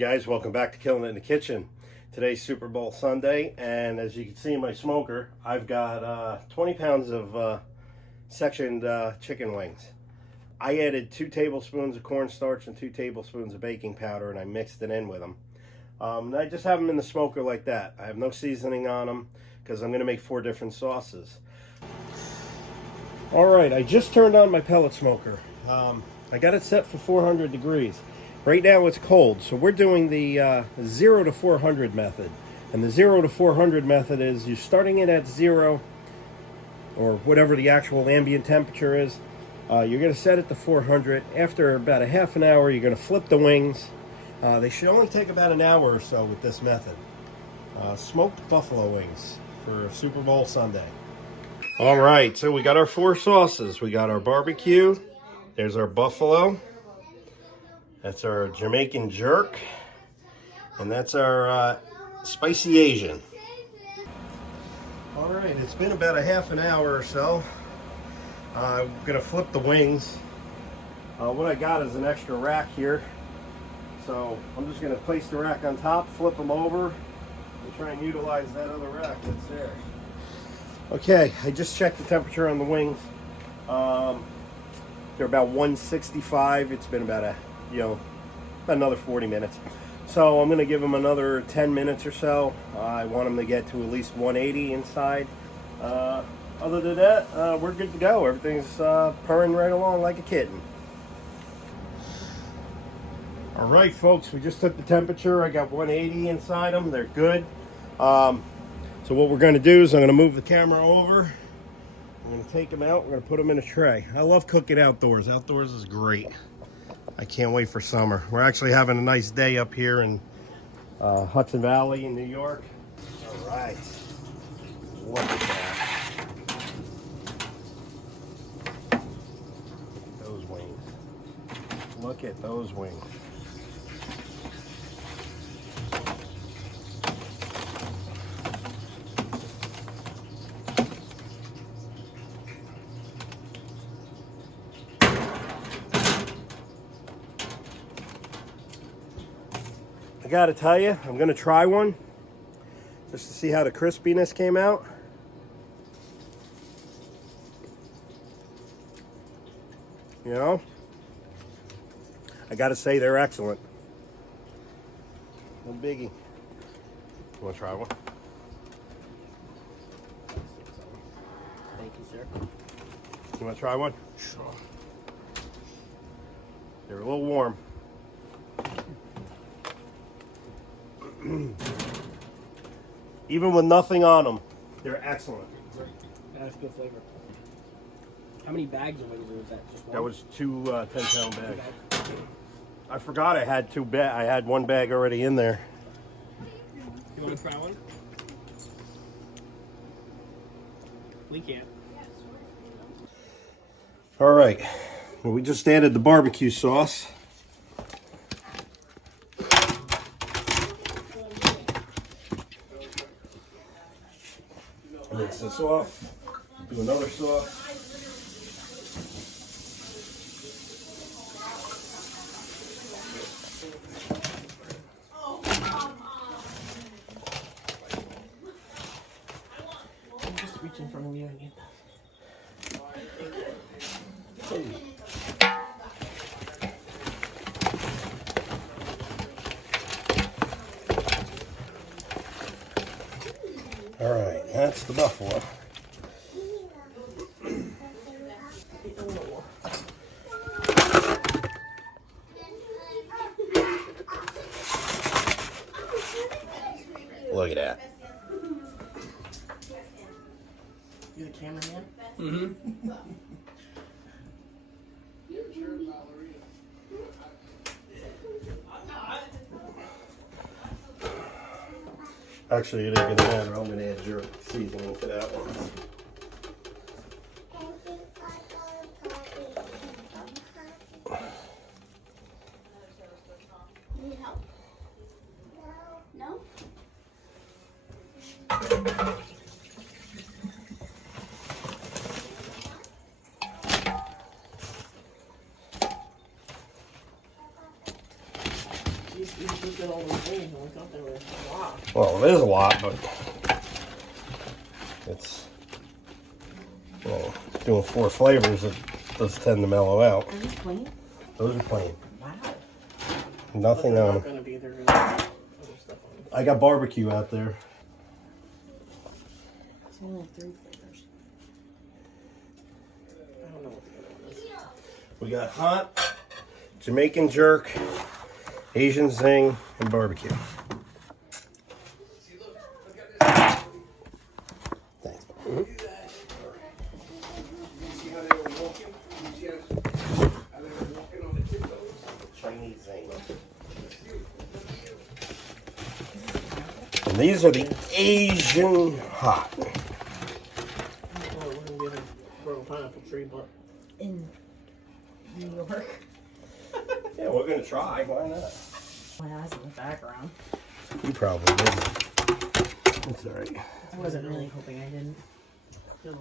Guys, welcome back to Killing It in the Kitchen. Today's Super Bowl Sunday, and as you can see in my smoker, I've got 20 pounds of sectioned chicken wings. I added 2 tablespoons of cornstarch and 2 tablespoons of baking powder, and I mixed it in with them. And I just have them in the smoker like that. I have no seasoning on them because I'm going to make 4 different sauces. Alright, I just turned on my pellet smoker. I got it set for 400 degrees. Right now it's cold, so we're doing the 0 to 400 method. And the 0 to 400 method is you're starting it at 0, or whatever the actual ambient temperature is. You're going to set it to 400. After about a half an hour, you're going to flip the wings. They should only take about an hour or so with this method. Smoked buffalo wings for Super Bowl Sunday. Alright, so we got our 4 sauces. We got our barbecue. There's our buffalo. That's our Jamaican jerk, and that's our spicy Asian. All right, it's been about a half an hour or so. I'm gonna flip the wings. What I got is an extra rack here, so I'm just gonna place the rack on top, flip them over, and try and utilize that other rack that's there. Okay, I just checked the temperature on the wings. They're about 165. It's been about another 40 minutes. So I'm going to give them another 10 minutes or so. I want them to get to at least 180 inside. Other than that, we're good to go. Everything's purring right along like a kitten. All right, folks, we just took the temperature. I got 180 inside them. They're good. So what we're going to do is I'm going to move the camera over. I'm going to take them out. We're going to put them in a tray. I love cooking outdoors. Outdoors is great. I can't wait for summer. We're actually having a nice day up here in Hudson Valley in New York. All right. Look at that. Those wings. Look at those wings. I gotta tell you, I'm gonna try one just to see how the crispiness came out. You know, I gotta say they're excellent. No biggie. You wanna try one? Thank you, sir. You wanna try one? Sure. They're a little warm. Even with nothing on them, they're excellent. That's good flavor. How many bags of wings was that? Just one? That was 2 10-pound bags. I forgot I had 2 bags. I had 1 bag already in there. You want to try one? We can. All right. Well, we just added the barbecue sauce. Rinse this off. Do another sauce. I'm just reaching for the onion. All right, that's the buffalo. Look at that. You the cameraman? Mm-hmm. Actually, it ain't gonna matter. I'm gonna add your seasoning to that one. Need help? No? He's looked at all those things and I thought they were a lot. Well, it is a lot, but it's, doing 4 flavors, it does tend to mellow out. Are these plain? Those are plain. Wow. Nothing They're on not them. gonna be. They're gonna have other stuff on them. I got barbecue out there. It's only 3 flavors. I don't know what the other one is. We got hot, Jamaican jerk, Asian zing, and barbecue. Thanks. Chinese zing. And these are the Asian hot. I thought it wouldn't be able to grow a pineapple tree, but In New York. Yeah, we're gonna try. Why not? My eyes in the background. You probably did. It's alright. I wasn't really hoping I didn't. still